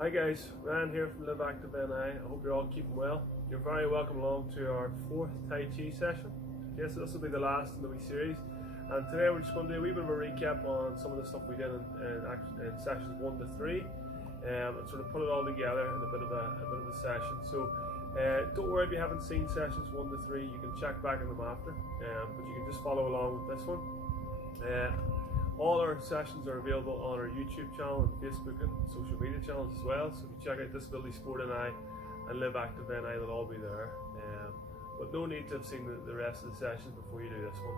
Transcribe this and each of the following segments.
Hi guys, Ryan here from Live Active NI. I hope you're all keeping well. You're very welcome along to our 4th Tai Chi session. Okay, so this will be the last in the wee series. And today we're just going to do a wee bit of a recap on some of the stuff we did in sessions 1 to 3, and sort of put it all together in a bit of a session. So don't worry if you haven't seen sessions 1 to 3. You can check back on them after, but you can just follow along with this one. All our sessions are available on our YouTube channel and Facebook and social media channels as well. So if you check out Disability Sport NI and Live Active NI, they'll all be there. But no need to have seen the rest of the sessions before you do this one.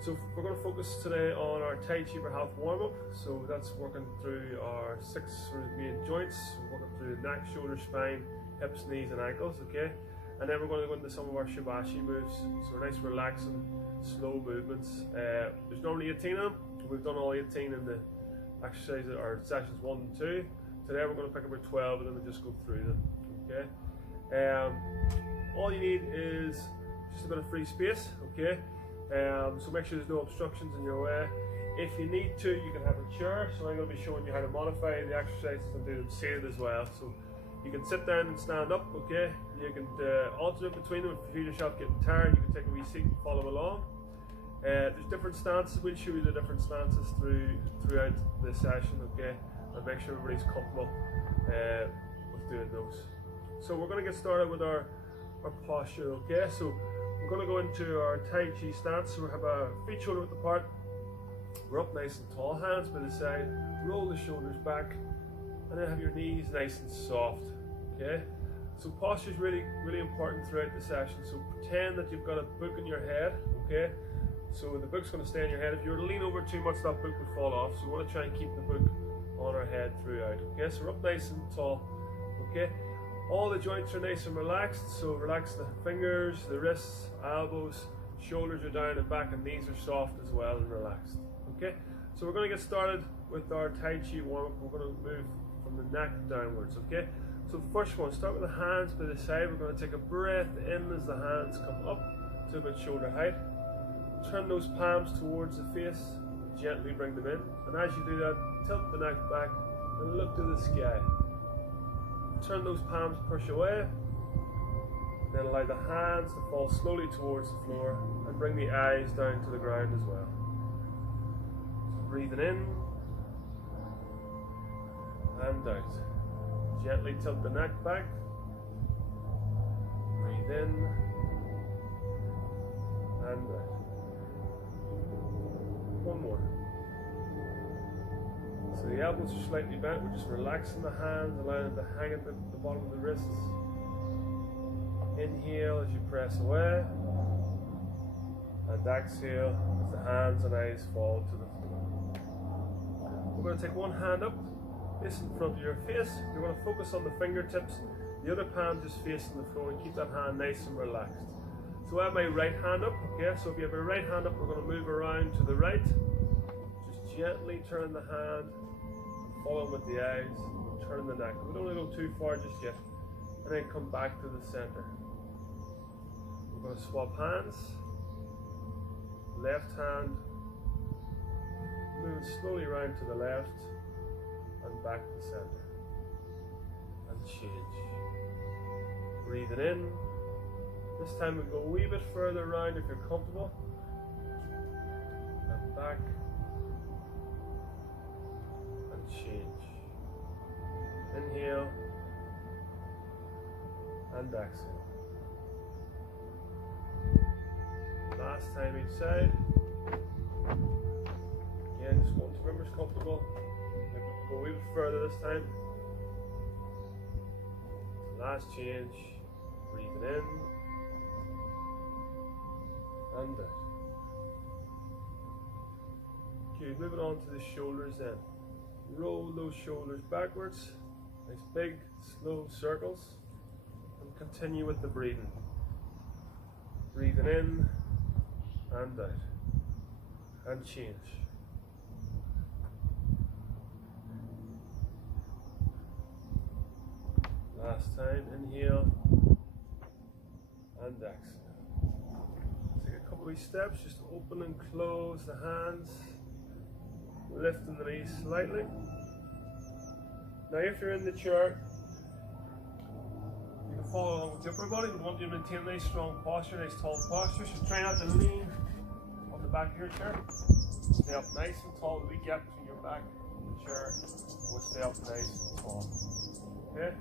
So we're going to focus today on our Tai Chi for Health warm-up. So that's working through our 6 sort of main joints. We're working through the neck, shoulder, spine, hips, knees and ankles, okay? And then we're going to go into some of our shibashi moves. So nice relaxing, slow movements. There's normally 18 of them. We've done all 18 in the exercises or sessions 1 and 2. Today we're going to pick up about 12 of them and just go through them. Okay. All you need is just a bit of free space. Okay. So make sure there's no obstructions in your way. If you need to, you can have a chair. So I'm going to be showing you how to modify the exercises and do them seated as well. So you can sit down and stand up. Okay. You can alternate between them. If you feel yourself getting tired, you can take a wee seat and follow along. There's different stances. We'll show you the different stances throughout the session, okay, and make sure everybody's comfortable with doing those. So we're going to get started with our posture, okay. So we're going to go into our Tai Chi stance. So we have our feet shoulder width apart. We're up nice and tall, hands by the side. Roll the shoulders back, and then have your knees nice and soft, okay. So posture is really, really important throughout the session. So pretend that you've got a book in your head, okay. So the book's going to stay in your head. If you were to lean over too much, that book would fall off. So we want to try and keep the book on our head throughout. Okay, so we're up nice and tall. Okay, all the joints are nice and relaxed. So relax the fingers, the wrists, elbows, shoulders are down and back, and knees are soft as well and relaxed. Okay, so we're going to get started with our Tai Chi warm-up. We're going to move from the neck downwards. Okay, so first one, start with the hands by the side. We're going to take a breath in as the hands come up to about shoulder height. Turn those palms towards the face, gently bring them in, and as you do that, tilt the neck back and look to the sky. Turn those palms, push away, then allow the hands to fall slowly towards the floor and bring the eyes down to the ground as well. So breathing in and out. Gently tilt the neck back, breathe in and out. One more. So the elbows are slightly bent. We're just relaxing the hands, allowing them to hang at the bottom of the wrists. Inhale as you press away, and exhale as the hands and eyes fall to the floor. We're going to take one hand up, this in front of your face. You're going to focus on the fingertips, the other palm just facing the floor, and keep that hand nice and relaxed. So I have my right hand up, okay, so if you have your right hand up, we're going to move around to the right. Just gently turn the hand, follow with the eyes, and turn the neck. We don't want to go too far just yet. And then come back to the center. We're going to swap hands. Left hand, move slowly around to the left, and back to the center. And change. Breathing in. This time we go a wee bit further around if you're comfortable. And back. And change. Inhale. And exhale. Last time each side. Again, just want to remember it's comfortable. Maybe go a wee bit further this time. Last change. Breathing in. And out. Okay, moving on to the shoulders then. Roll those shoulders backwards. Nice big, slow circles. And continue with the breathing. Breathing in and out. And change. Last time, inhale and exhale. Take a couple of steps, just open and close the hands, lifting the knees slightly, Now if you're in the chair, you can follow along with the upper body. We want you to maintain a nice strong posture, nice tall posture. So try not to lean on the back of your chair. Stay up nice and tall. The wee gap between your back and the chair. And we'll stay up nice and tall. Okay?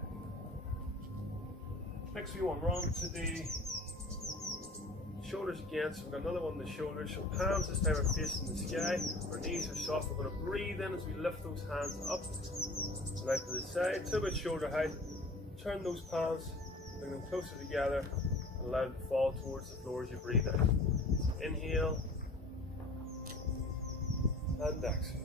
Next we want, we're on to the shoulders again. So we've got another one on the shoulders. So palms this time are facing the sky. Our knees are soft. We're going to breathe in as we lift those hands up. Right to the side, to about shoulder height. Turn those palms, bring them closer together, and allow them to fall towards the floor as you breathe out. So inhale and exhale.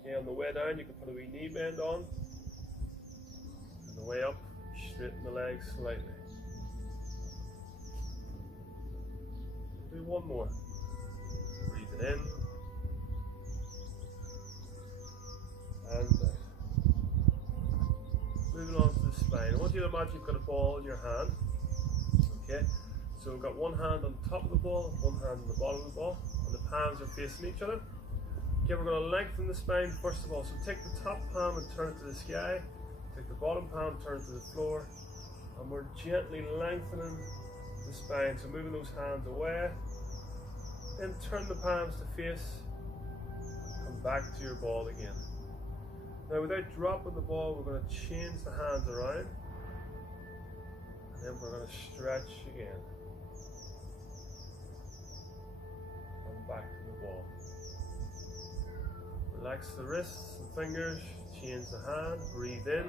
Okay, on the way down, you can put a wee knee bend on. On the way up, straighten the legs slightly. Do one more. Breathe it in and out. Moving on to the spine. I want you to imagine you've got a ball in your hand. Okay, so we've got one hand on top of the ball, one hand on the bottom of the ball, and the palms are facing each other. Okay, we're going to lengthen the spine first of all. So take the top palm and turn it to the sky. Take the bottom palm, turn it to the floor, and we're gently lengthening the spine. So moving those hands away. Then turn the palms to face, come back to your ball again. Now without dropping the ball, we're going to change the hands around, and then we're going to stretch again. Come back to the ball. Relax the wrists and fingers, change the hand, breathe in.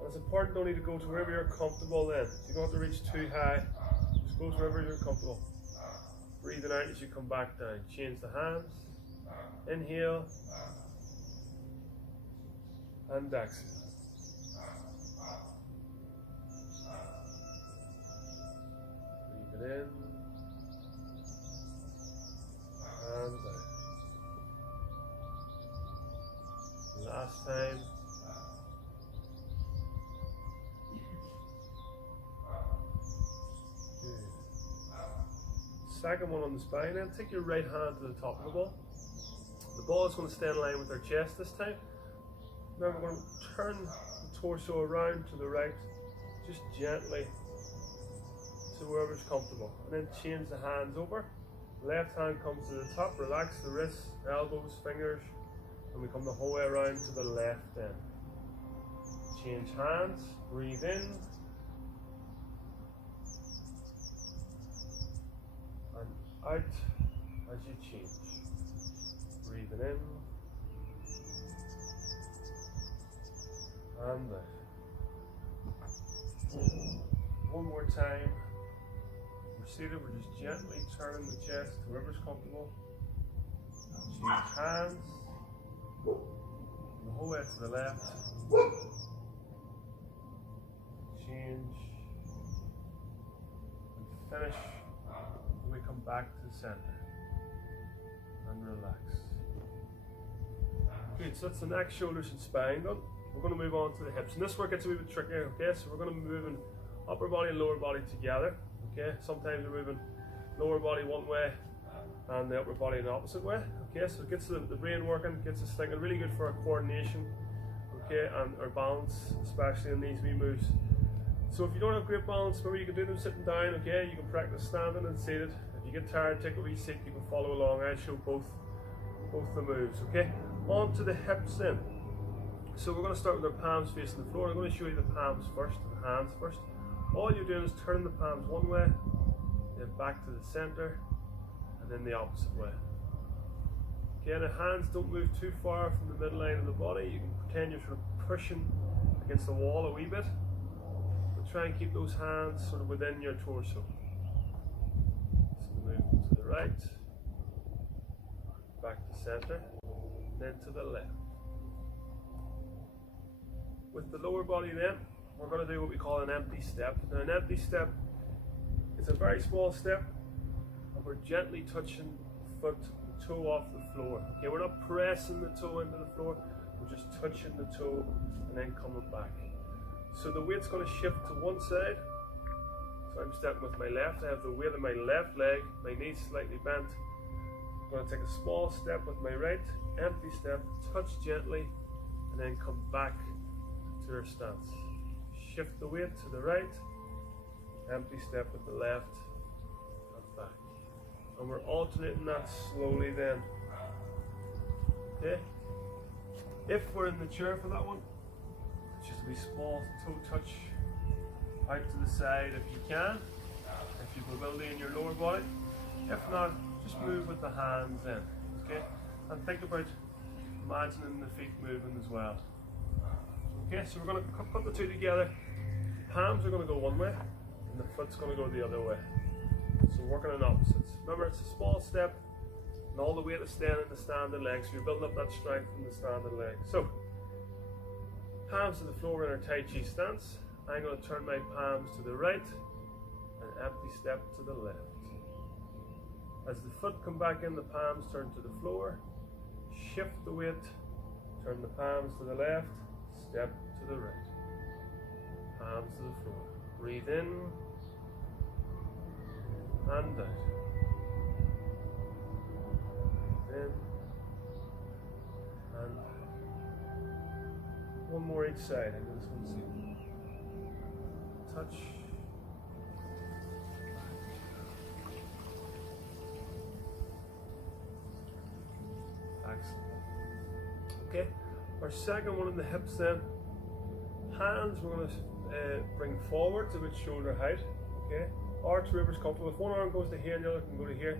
And it's important only to go to wherever you're comfortable then. You don't have to reach too high, just go to wherever you're comfortable. Breathing out as you come back down. Change the hands. Inhale. And exhale. Breathe it in. And out. Last time. Second one on the spine, then take your right hand to the top of the ball. The ball is going to stay in line with our chest this time. Now we're going to turn the torso around to the right, just gently to wherever's comfortable. And then change the hands over. Left hand comes to the top, relax the wrists, elbows, fingers, and we come the whole way around to the left then. Change hands, breathe in. Out as you change. Breathing in and out. One more time. We're seated, we're just gently turning the chest to wherever's comfortable. Change hands. The whole way to the left. Change. And finish. We come back to the center and relax. Good, so that's the neck, shoulders and spine done. We're going to move on to the hips, and this work gets a wee bit trickier, okay? So we're going to be moving upper body and lower body together, okay? Sometimes we're moving lower body one way and the upper body in the opposite way, okay? So it gets the brain working, gets us thinking, really good for our coordination, okay, and our balance, especially in these wee moves. So if you don't have great balance, remember you can do them sitting down, okay? You can practice standing and seated. If you get tired, take a wee seat, you can follow along. I show both the moves, okay? On to the hips then. So we're going to start with our palms facing the floor. I'm going to show you the palms first, the hands first. All you're doing is turning the palms one way, then back to the center, and then the opposite way. Okay, the hands don't move too far from the midline of the body. You can pretend you're sort of pushing against the wall a wee bit. Try and keep those hands sort of within your torso. So move to the right, back to center, then to the left. With the lower body then, we're going to do what we call an empty step. Now an empty step is a very small step, and we're gently touching the foot, the toe off the floor. Okay, we're not pressing the toe into the floor, we're just touching the toe and then coming back. So the weight's going to shift to one side. So I'm stepping with my left. I have the weight of my left leg, my knees slightly bent, I'm going to take a small step with my right, empty step, touch gently, and then come back to our stance. Shift the weight to the right, empty step with the left, and back. And we're alternating that slowly then. Okay? If we're in the chair for that one, just a wee small toe touch out to the side if you can, if you've mobility in your lower body. If not, just move with the hands then, okay? And think about imagining the feet moving as well. Okay, so we're going to put the two together. The palms are going to go one way, and the foot's going to go the other way. So working on opposites. Remember, it's a small step, and all the weight is staying in the standing leg, so you're building up that strength in the standing leg. So, palms to the floor in our Tai Chi stance. I'm going to turn my palms to the right, and empty step to the left. As the foot come back in, the palms turn to the floor. Shift the weight, turn the palms to the left, step to the right. Palms to the floor. Breathe in and out. Breathe in and out. One more each side. I just want to see. Touch. Excellent. Okay, our second one in the hips then. Hands we're going to bring forward to about shoulder height. Okay, or to wherever's comfortable. If one arm goes to here and the other can go to here,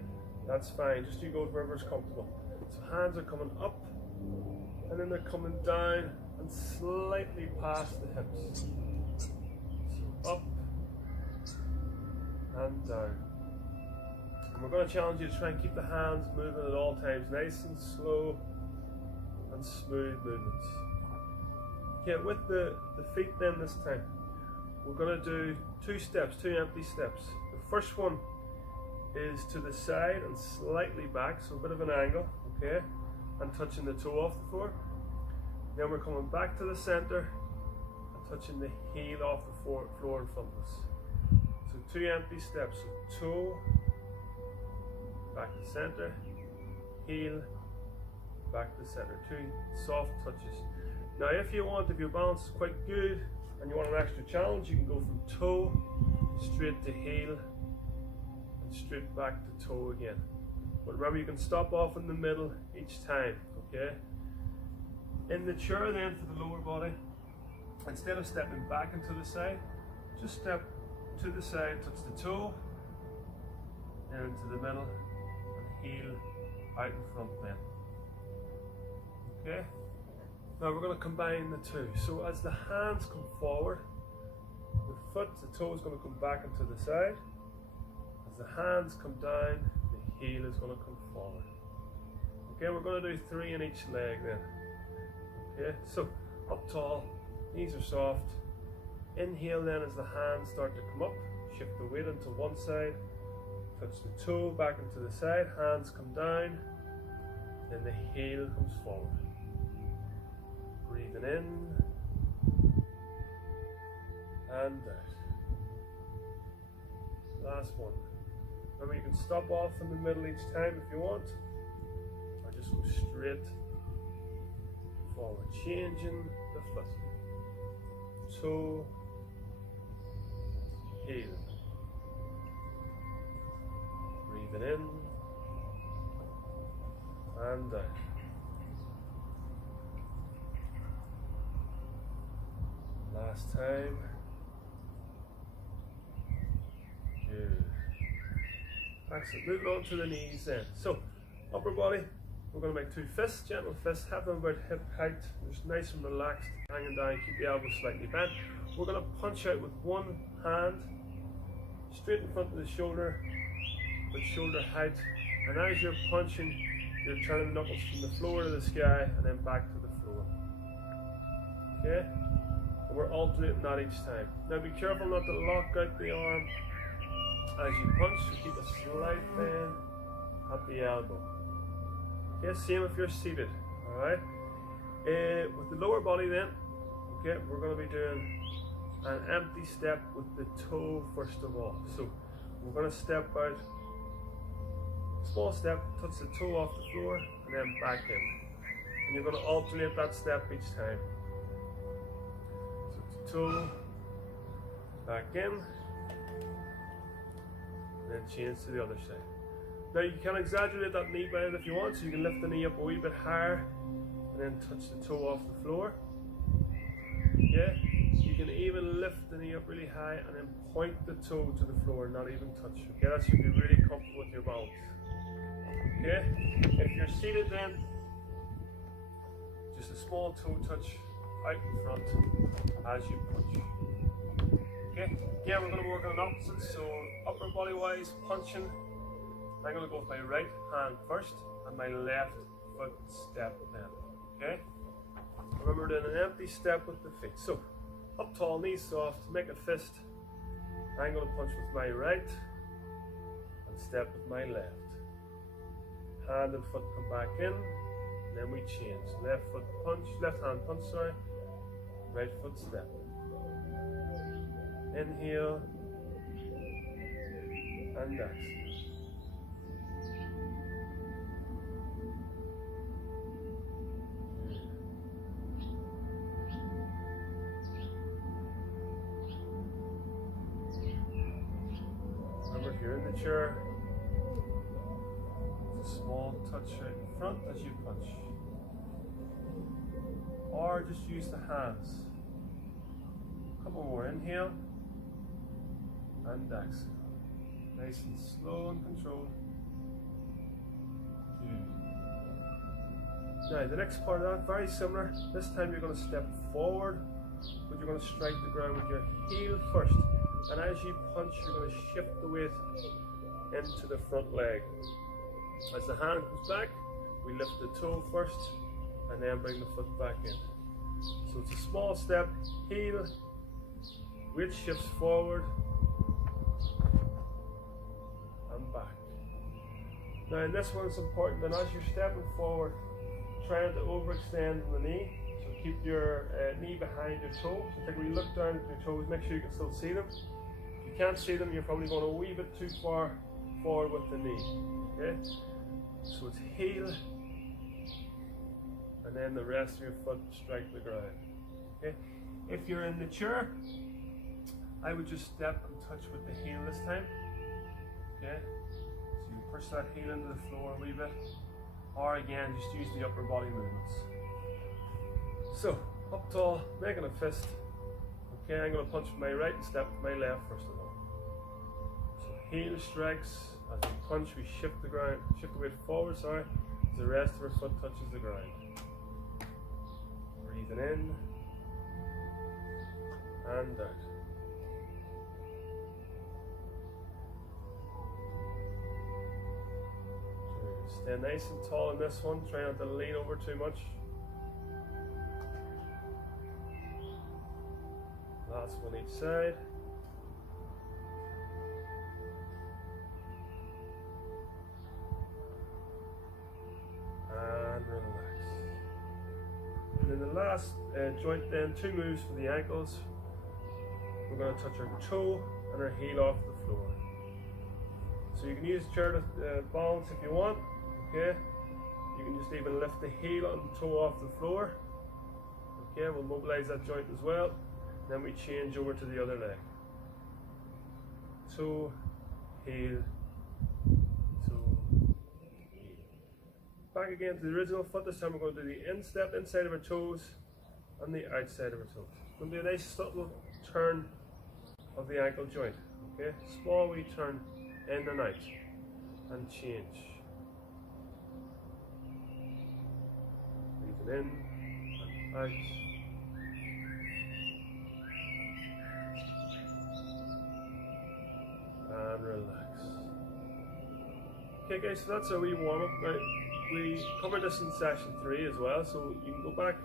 that's fine. Just you go to wherever's comfortable. So hands are coming up, and then they're coming down and slightly past the hips. So up and down. And we're going to challenge you to try and keep the hands moving at all times, nice and slow and smooth movements. Okay, with the feet then this time, we're going to do two steps, two empty steps. The first one is to the side and slightly back, so a bit of an angle, okay, and touching the toe off the floor. Then we're coming back to the center and touching the heel off the floor in front of us. So two empty steps, so toe, back to center, heel, back to center. Two soft touches. Now if you want, if your balance is quite good and you want an extra challenge, you can go from toe straight to heel and straight back to toe again. But remember, you can stop off in the middle each time, okay? In the chair then for the lower body, instead of stepping back into the side, just step to the side, touch the toe, then into the middle, and heel out in front then. Okay? Now we're going to combine the two. So as the hands come forward, the foot, the toe is going to come back into the side. As the hands come down, the heel is going to come forward. Okay, we're going to do three in each leg then. Okay, so up tall, knees are soft. Inhale then as the hands start to come up, shift the weight into one side, touch the toe back into the side, hands come down, then the heel comes forward. Breathing in and out. Last one. Remember, you can stop off in the middle each time if you want, or just go straight forward, changing the foot, toe, heel. Breathing in and out. Last time. Good. Excellent. Moving on to the knees then. So, upper body, we're going to make two fists, gentle fists, have them about hip height, just nice and relaxed, hanging down, keep the elbows slightly bent. We're going to punch out with one hand, straight in front of the shoulder, with shoulder height, and as you're punching, you're turning the knuckles from the floor to the sky, and then back to the floor. Okay? And we're alternating that each time. Now be careful not to lock out the arm as you punch, so keep a slight bend at the elbow. Okay, same if you're seated, alright? With the lower body then, okay, we're going to be doing an empty step with the toe first of all. So we're going to step out Small step, touch the toe off the floor, and then back in. And you're going to alternate that step each time. So toe, back in, and then change to the other side. Now you can exaggerate that knee bend if you want, so you can lift the knee up a wee bit higher, and then touch the toe off the floor. Okay? You can even lift the knee up really high and then point the toe to the floor, not even touch. Okay, that should be really comfortable with your balance. Okay, if you're seated then, just a small toe touch out in front as you punch. Okay, again we're going to work on opposites, so upper body wise punching, I'm going to go with my right hand first and my left foot step then. Okay, remember doing an empty step with the feet. So up tall, knees soft, make a fist. I'm going to punch with my right and step with my left. Hand and foot come back in, and then we change. Left foot punch, left hand punch, sorry. Right foot step. Inhale and exhale. Remember, if you're in the chair, small touch out in front as you punch, or just use the hands. Couple more, inhale and exhale. Nice and slow and controlled. Good. Now the next part of that, very similar. This time you're going to step forward, but you're going to strike the ground with your heel first. And as you punch, you're going to shift the weight into the front leg. As the hand comes back, we lift the toe first and then bring the foot back in. So it's a small step, heel, weight shifts forward and back. Now in this one it's important that as you're stepping forward, trying to overextend the knee. So keep your knee behind your toe. So take a wee look down at your toes, make sure you can still see them. If you can't see them, you're probably going a wee bit too far forward with the knee. Okay? So it's heel, and then the rest of your foot strike the ground. Okay? If you're in the chair, I would just step and touch with the heel this time. Okay? So you push that heel into the floor a wee bit, or again, just use the upper body movements. So, up tall, making a fist. Okay, I'm going to punch with my right and step with my left first of all. So heel strikes. As we punch, we shift the weight forward, as the rest of our foot touches the ground. Breathing in and out. Stay nice and tall in this one, try not to lean over too much. Last one each side. And relax. And then the last joint then, 2 moves for the ankles. We're going to touch our toe and our heel off the floor. So you can use the chair to balance if you want. Okay, you can just even lift the heel and the toe off the floor. Okay, we'll mobilize that joint as well. Then we change over to the other leg. Toe, heel, toe, heel. Back again to the original foot. This time we're going to do the instep inside of our toes and the outside of our toes. It's going to be a nice subtle turn of the ankle joint. Okay, small wee turn in and out and change. Breathing in and out. And relax. Okay guys, so that's our wee warm up. Now, we covered this in session 3 as well, so you can go back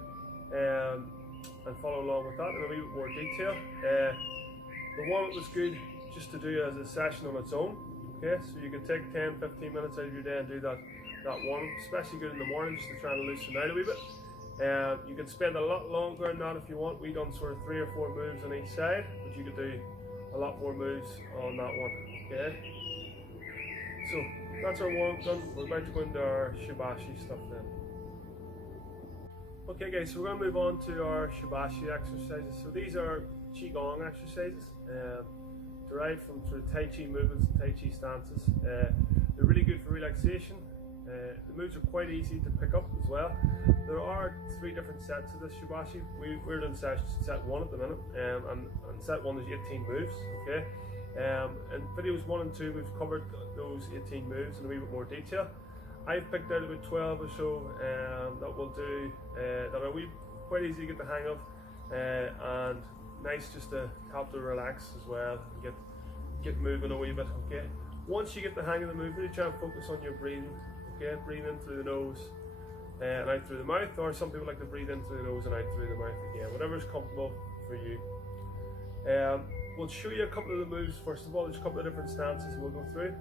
and follow along with that in a wee bit more detail. The warm up was good just to do as a session on its own. Okay, so you can take 10-15 minutes out of your day and do that warm up, especially good in the morning just to try and loosen out a wee bit. You can spend a lot longer on that if you want. We done sort of 3 or 4 moves on each side, but you could do a lot more moves on that one. Okay, so that's our warm-up done. We're about to go into our shibashi stuff then. Okay guys, so we're going to move on to our shibashi exercises. So these are qigong exercises, derived from sort of Tai Chi movements and Tai Chi stances. They're really good for relaxation. The moves are quite easy to pick up as well. There are 3 different sets of this shibashi. We're in set 1 at the minute, and set 1 is 18 moves. Okay, in videos 1 and 2 we've covered those 18 moves in a wee bit more detail. I've picked out about 12 or so that we'll do, that are quite easy to get the hang of, and nice just to help to relax as well and get moving a wee bit. Okay, once you get the hang of the move, really try and focus on your breathing. Okay, breathe in through the nose and out through the mouth, or some people like to breathe in through the nose and out through the mouth again, whatever's comfortable for you. We'll show you a couple of the moves first of all. There's a couple of different stances we'll go through.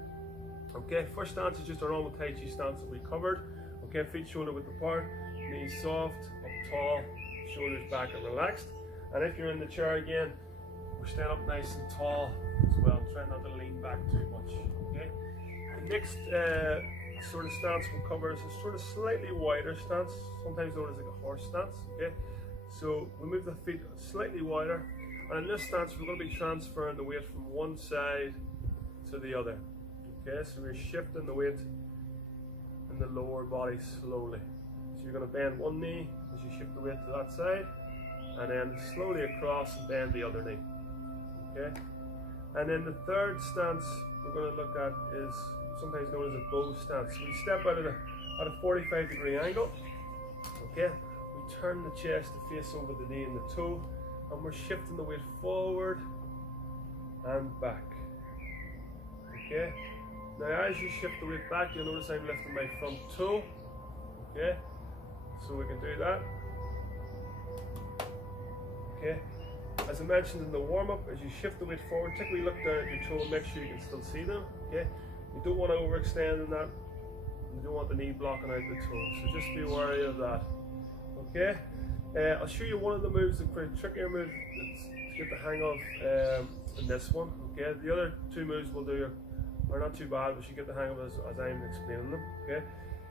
Okay, first stance is just our normal Tai Chi stance that we covered. Okay, feet shoulder width apart, knees soft, up tall, shoulders back and relaxed. And if you're in the chair again, we're staying up nice and tall as well. Try not to lean back too much. Okay, the next sort of stance we'll cover is a sort of slightly wider stance, sometimes known as like a horse stance. Okay, so we move the feet slightly wider, and in this stance we're going to be transferring the weight from one side to the other. Okay, so we're shifting the weight in the lower body slowly. So you're going to bend one knee as you shift the weight to that side, and then slowly across and bend the other knee. Okay, and then the third stance we're going to look at is sometimes known as a bow stance. So we step out at a 45-degree angle. Okay, we turn the chest to face over the knee and the toe, and we're shifting the weight forward and back. Okay, now as you shift the weight back, you'll notice I'm lifting my front toe. Okay, so we can do that. Okay, as I mentioned in the warm-up, as you shift the weight forward, take a wee look down at your toe and make sure you can still see them. Okay, you don't want to overextend in that. You don't want the knee blocking out the toe, so just be wary of that. Okay, I'll show you one of the moves, the quite trickier move to get the hang of in this one. Okay, the other 2 moves we'll do are not too bad, but you get the hang of as I'm explaining them. Okay,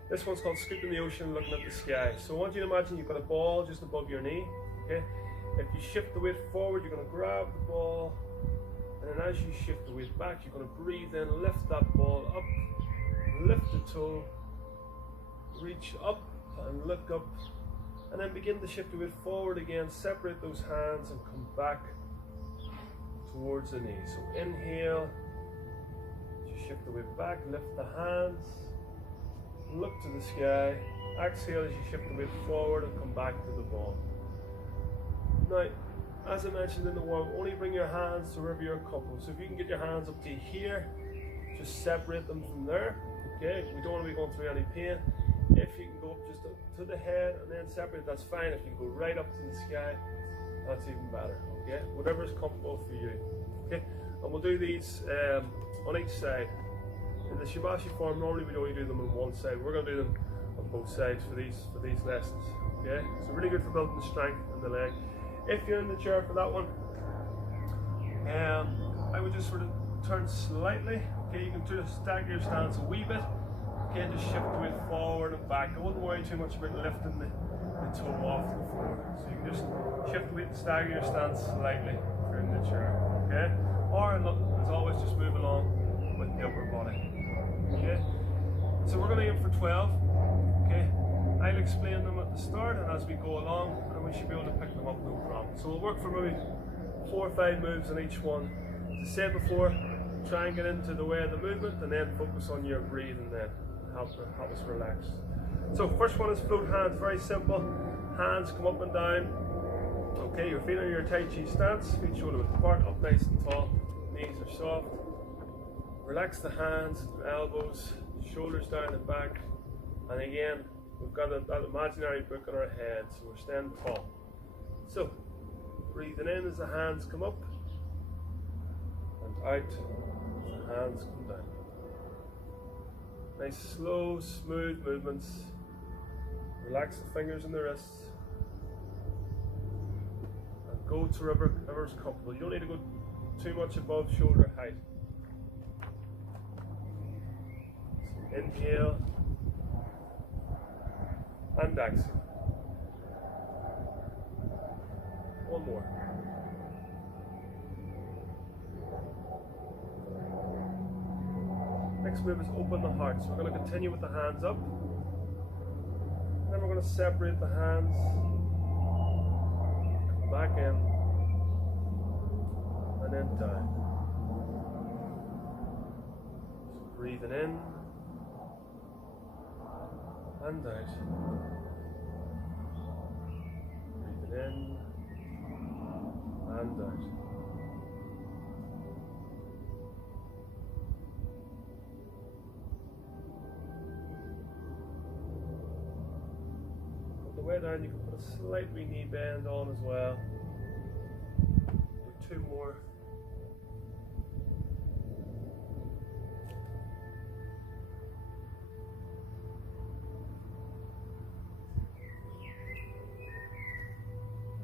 this one's called scoop in the ocean, looking at the sky. So I want you to imagine you've got a ball just above your knee. Okay, if you shift the weight forward, you're going to grab the ball, and then as you shift the weight back, you're going to breathe in, lift that ball up, lift the toe, reach up and look up, and then begin to shift the weight forward again. Separate those hands and come back towards the knee. So inhale, you shift the weight back, lift the hands, look to the sky. Exhale as you shift the weight forward and come back to the ball. Now, as I mentioned in the warm, only bring your hands to wherever you're comfortable. So if you can get your hands up to here, just separate them from there. Okay, we don't want to be going through any pain. If you can go up just to the head and then separate, that's fine. If you can go right up to the sky, that's even better. Okay, whatever's comfortable for you. Okay, and we'll do these on each side. In the shibashi form, normally we only do them on one side. We're going to do them on both sides for these lessons. Okay, so really good for building the strength in the leg. If you're in the chair for that one, I would just sort of turn slightly. Okay, you can just stagger your stance a wee bit. Okay, just shift the weight forward and back. I wouldn't worry too much about lifting the toe off the floor. So you can just shift the weight and stagger your stance slightly if you're in the chair. Okay, or as always, just move along with the upper body. Okay, so we're going to aim for 12. Okay, I'll explain them at the start, and as we go along, and we should be able to pick them up no problem. So we'll work for maybe 4 or 5 moves on each one. As I said before, try and get into the way of the movement, and then focus on your breathing then. Help us relax. So first one is float hands, very simple. Hands come up and down. Okay, your feet are in your Tai Chi stance, feet shoulder width apart, up nice and tall, knees are soft. Relax the hands, elbows, shoulders down and back. And again, we've got that imaginary book on our head, so we're standing tall. So, breathing in as the hands come up, and out as the hands come down. Nice, slow, smooth movements. Relax the fingers and the wrists. And go to wherever's comfortable. You don't need to go too much above shoulder height. So Inhale and exhale. One more. Next move is open the heart. So we're going to continue with the hands up. And then we're going to separate the hands. Come back in. And then down. So breathing in. And out. Breathing in. And out. Way down, you can put a slight wee knee bend on as well. Do 2 more.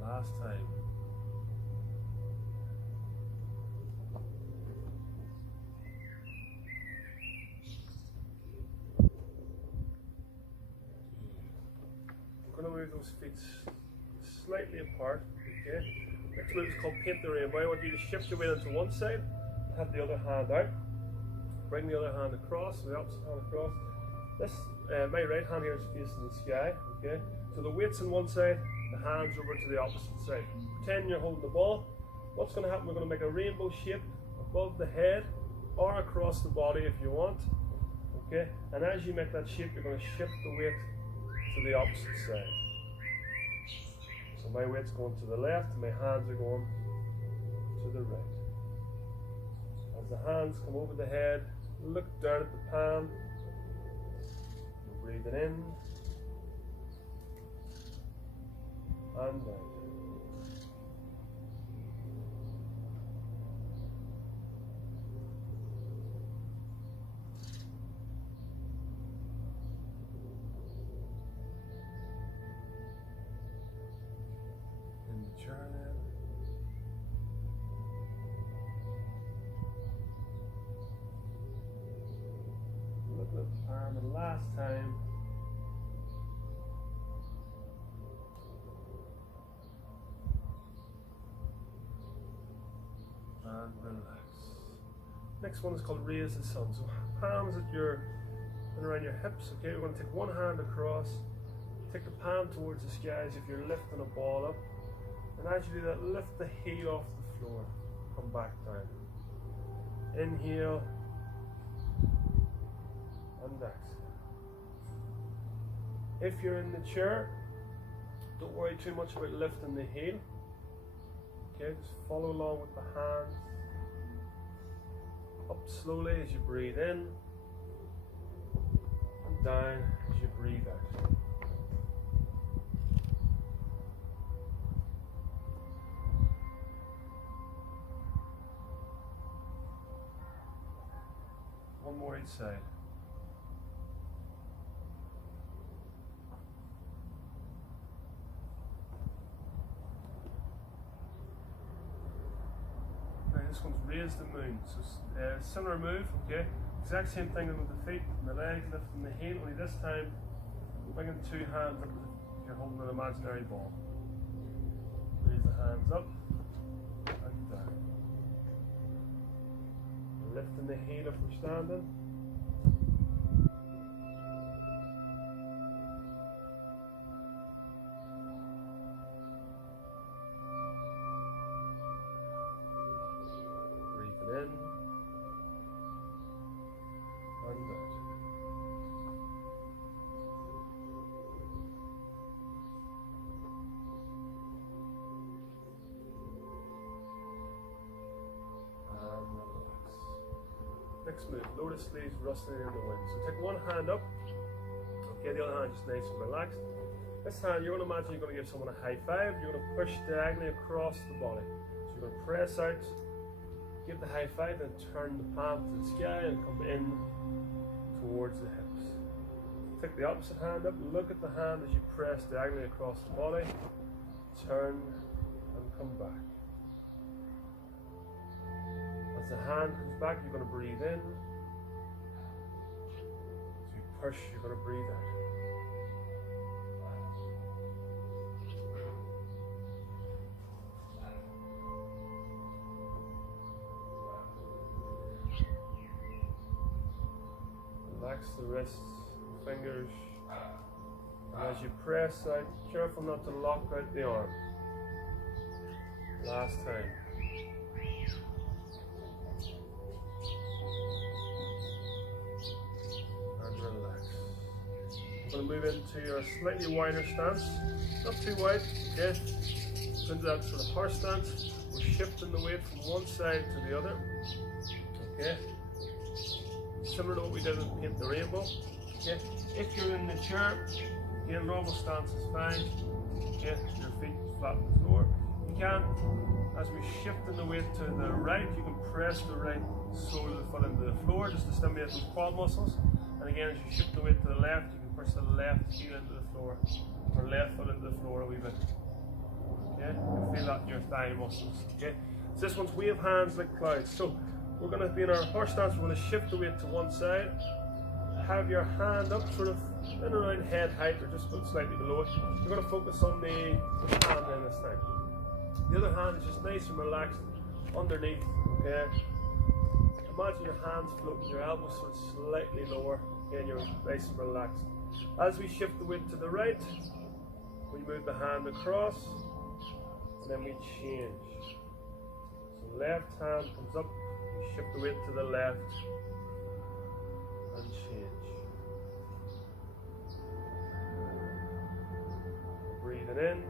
Last time. Move those feet slightly apart. Okay. Next move is called paint the rainbow. I want you to shift your weight onto one side, have the other hand out, bring the other hand across, the opposite hand across. This my right hand here is facing the sky. Okay. So the weight's on one side, the hands over to the opposite side. Pretend you're holding the ball. What's going to happen? We're going to make a rainbow shape above the head or across the body if you want. Okay. And as you make that shape, you're going to shift the weight to the opposite side. So my weight's going to the left, and my hands are going to the right. As the hands come over the head, look down at the palm. We're breathing in and out. Look at the arm the last time. And relax. Next one is called raise the sun. So palms at your and around your hips. Okay, we're going to take one hand across. Take the palm towards the sky as if you're lifting a ball up. And as you do that, lift the heel off the floor. Come back down. Inhale and exhale. If you're in the chair, don't worry too much about lifting the heel. Okay, just follow along with the hands. Up slowly as you breathe in, and down as you breathe out. One more each side. Now this one's raise the moon. So similar move, okay? Exact same thing with the feet, and the legs, lifting the heel, only this time bringing 2 hands up as if you're holding an imaginary ball. Raise the hands up and down. Lifting the heel if we're standing. Breathing in and out. Next move, lotus sleeves rustling in the wind. So take one hand up, okay, the other hand just nice and relaxed. This hand, you're going to imagine you're going to give someone a high five. You're going to push diagonally across the body. So you're going to press out, give the high five, and turn the palm to the sky and come in towards the hips. Take the opposite hand up, look at the hand as you press diagonally across the body, turn and come back. As the hand comes back, you're going to breathe in. push, you're going to breathe out. Relax the wrists, fingers, and as you press out, careful not to lock out the arm. Last time. And relax. We're going to move into your slightly wider stance, not too wide, okay? Into that sort of horse stance. We're shifting the weight from one side to the other, okay? Similar to what we did in Paint the Rainbow. Okay? If you're in the chair, again, normal stance is fine. Okay? Your feet flat on the floor. You can, as we shift in the weight to the right, you can press the right sole of the foot into the floor just to stimulate those quad muscles. And again, as you shift the weight to the left, you can push the left heel into the floor, or left foot into the floor a wee bit. Okay? You feel that in your thigh muscles. Okay? So this one's wave hands like clouds. So we're going to be in our horse stance. We're going to shift the weight to one side. Have your hand up, sort of in and around head height, or just slightly below it. You're going to focus on the hand then this time. The other hand is just nice and relaxed underneath. Okay. Imagine your hands floating, your elbows sort of slightly lower, and you're nice and relaxed. As we shift the weight to the right, we move the hand across, and then we change. So left hand comes up. Shift the weight to the left and change. Breathing in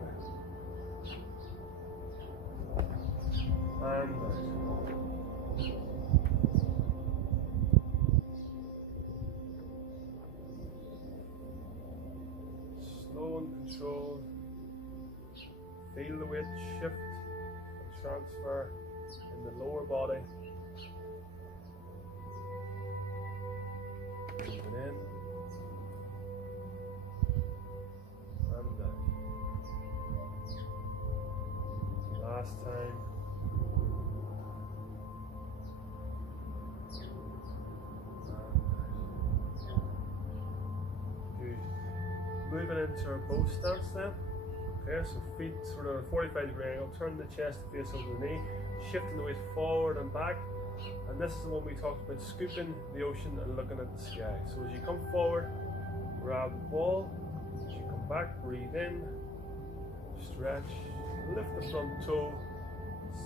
and out. Slow and controlled. Feel the weight shift and transfer in the lower body. Breathing in and out. Last time. Good. Moving into our bow stance then. Okay, so feet sort of a 45-degree angle, turn the chest to face over the knee, shifting the weight forward and back. And this is the one we talked about, scooping the ocean and looking at the sky. So as you come forward, grab the ball. As you come back, breathe in, stretch, lift the front toe,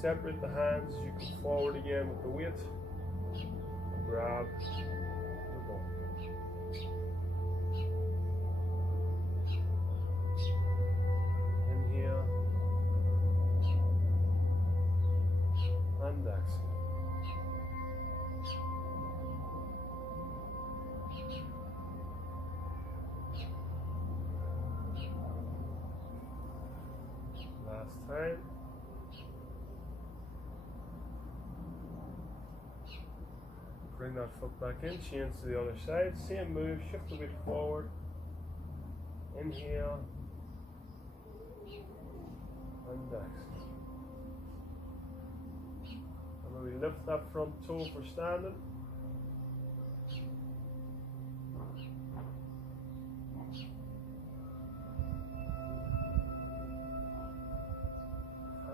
separate the hands as you come forward again with the weight, and grab the ball. Inhale and exhale. Last time. Bring that foot back in, change to the other side. Same move, shift the weight forward. Inhale and exhale. And when we lift that front toe for standing.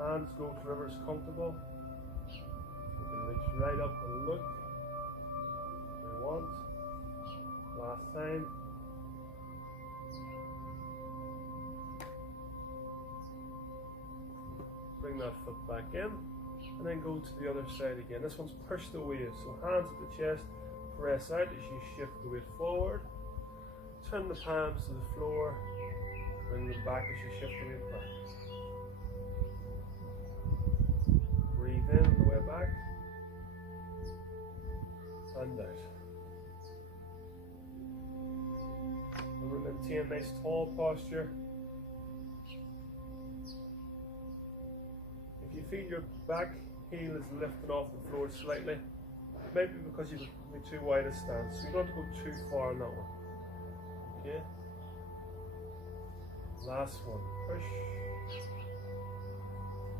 Hands go to wherever's comfortable. You can reach right up and look. We want. Last time. Bring that foot back in, and then go to the other side again. This one's push the wave. So hands at the chest, press out as you shift the weight forward. Turn the palms to the floor. Bring them back as you shift the weight back. Breathe in on the way back and out. And we maintain nice tall posture. If you feel your back heel is lifting off the floor slightly, it might be because you've got too wide a stance. So you don't have to go too far on that one. Okay? Last one. Push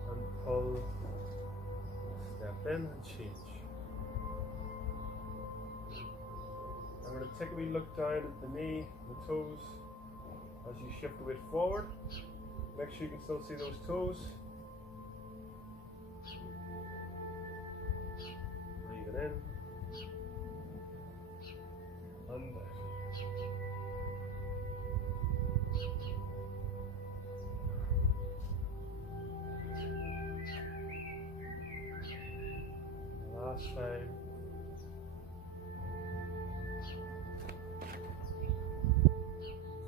and pull. Step in and change. I'm going to take a wee look down at the knee, the toes, as you shift the weight forward. Make sure you can still see those toes. Breathing in and out. Last time.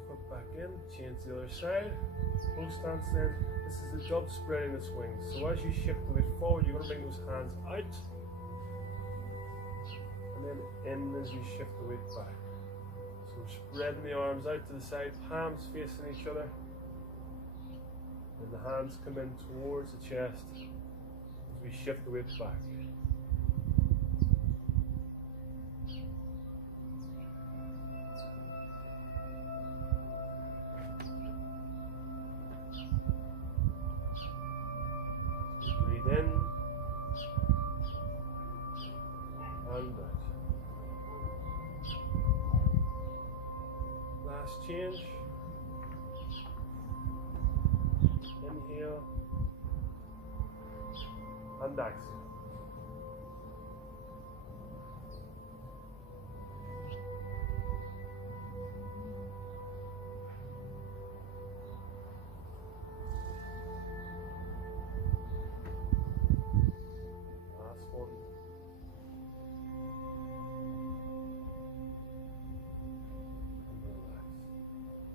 Foot back in, change to the other side. Both stance then. This is the dove spreading its wings. So as you shift the weight forward, you're going to bring those hands out. And then in as you shift the weight back. So we're spreading the arms out to the side, palms facing each other. And the hands come in towards the chest as we shift the weight back. Breathe in and out. Last change. Inhale and exhale. Last one.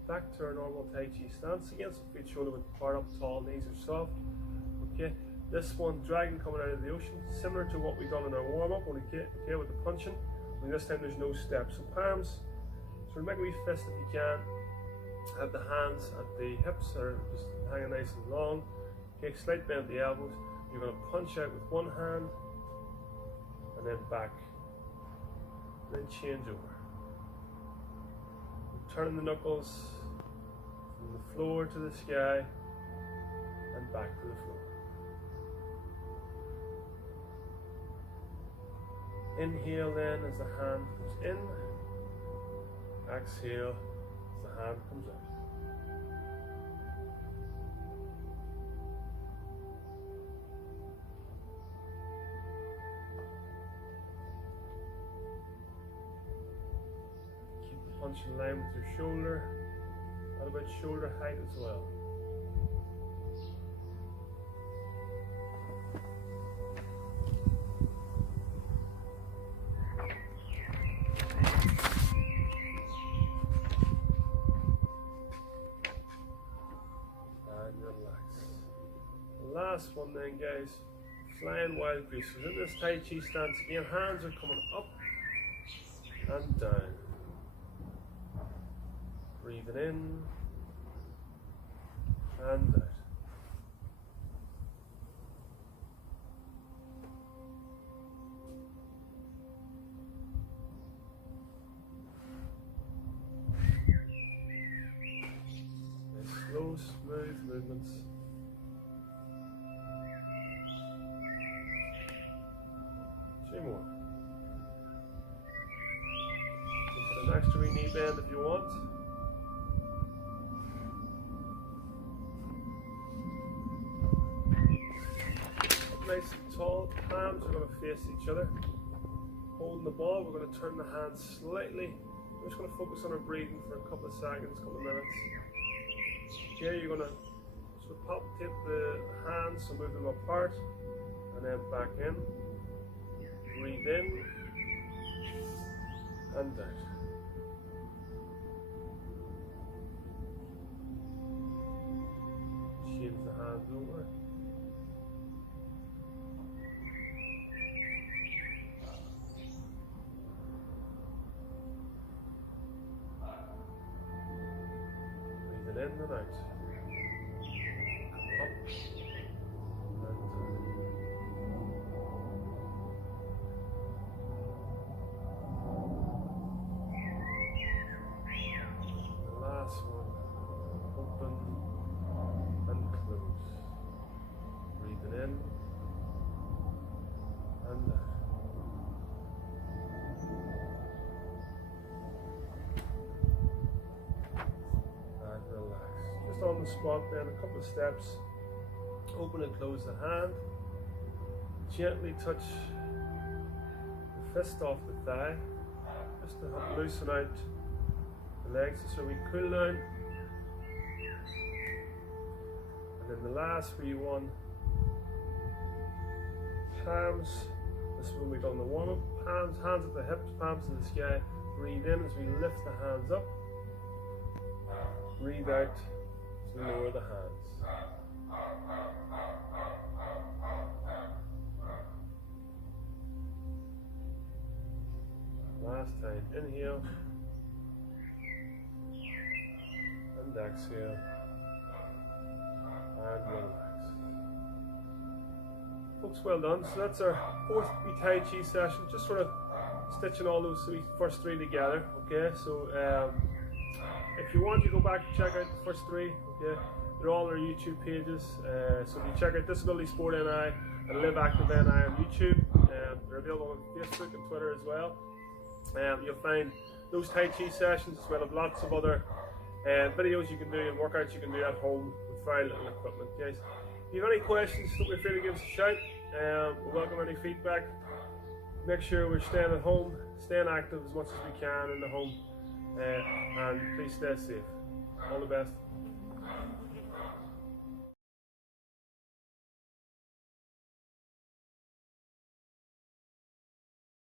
Back to our normal Tai Chi stance again, so feet shoulder width apart, up tall, knees are soft. Okay, this one, dragon coming out of the ocean, similar to what we've done in our warm-up, okay, with the punching. Only this time there's no steps. So palms, so make a wee fist if you can. Have the hands at the hips, or just hanging nice and long. Okay, slight bend at the elbows. You're going to punch out with one hand, and then back, and then change over. Turning the knuckles from the floor to the sky and back to the floor. Inhale then as the hand comes in. Exhale as the hand comes out. Punch in line with your shoulder, and about shoulder height as well. And relax. The last one then, guys, flying wild goose. So in this Tai Chi stance again, hands are coming up and down. Breathing in and out. Nice, slow, smooth movements. Two more. Put an extra wee knee bend if you want. Nice and tall, palms are going to face each other. Holding the ball, we're going to turn the hands slightly. We're just going to focus on our breathing for a couple of seconds, couple of minutes. Here you're going to sort of palpitate the hands, so move them apart, and then back in. Breathe in and out. Change the hands over. In and out. Come up and the last one, open and close. Breathing in and out. just on the spot, then a couple of steps, open and close the hand, gently touch the fist off the thigh, just to help loosen out the legs, so we cool down. And then the last wee one, palms, this is when we've done the warm-up, hands at the hips, palms to the sky, breathe in as we lift the hands up, breathe out to lower the hands. Last time, inhale and exhale and relax. Folks, well done. So that's our fourth Tai Chi session, just sort of stitching all those first three together. Okay, so if you want, you go back and check out the first three. Okay, they're all on our YouTube pages. So if you check out Disability Sport NI and Live Active NI on YouTube, they're available on Facebook and Twitter as well. You'll find those Tai Chi sessions as well as lots of other videos you can do and workouts you can do at home with very little equipment, guys. If you have any questions, don't be afraid to give us a shout. We welcome any feedback. Make sure we're staying at home, staying active as much as we can in the home, and please stay safe. All the best.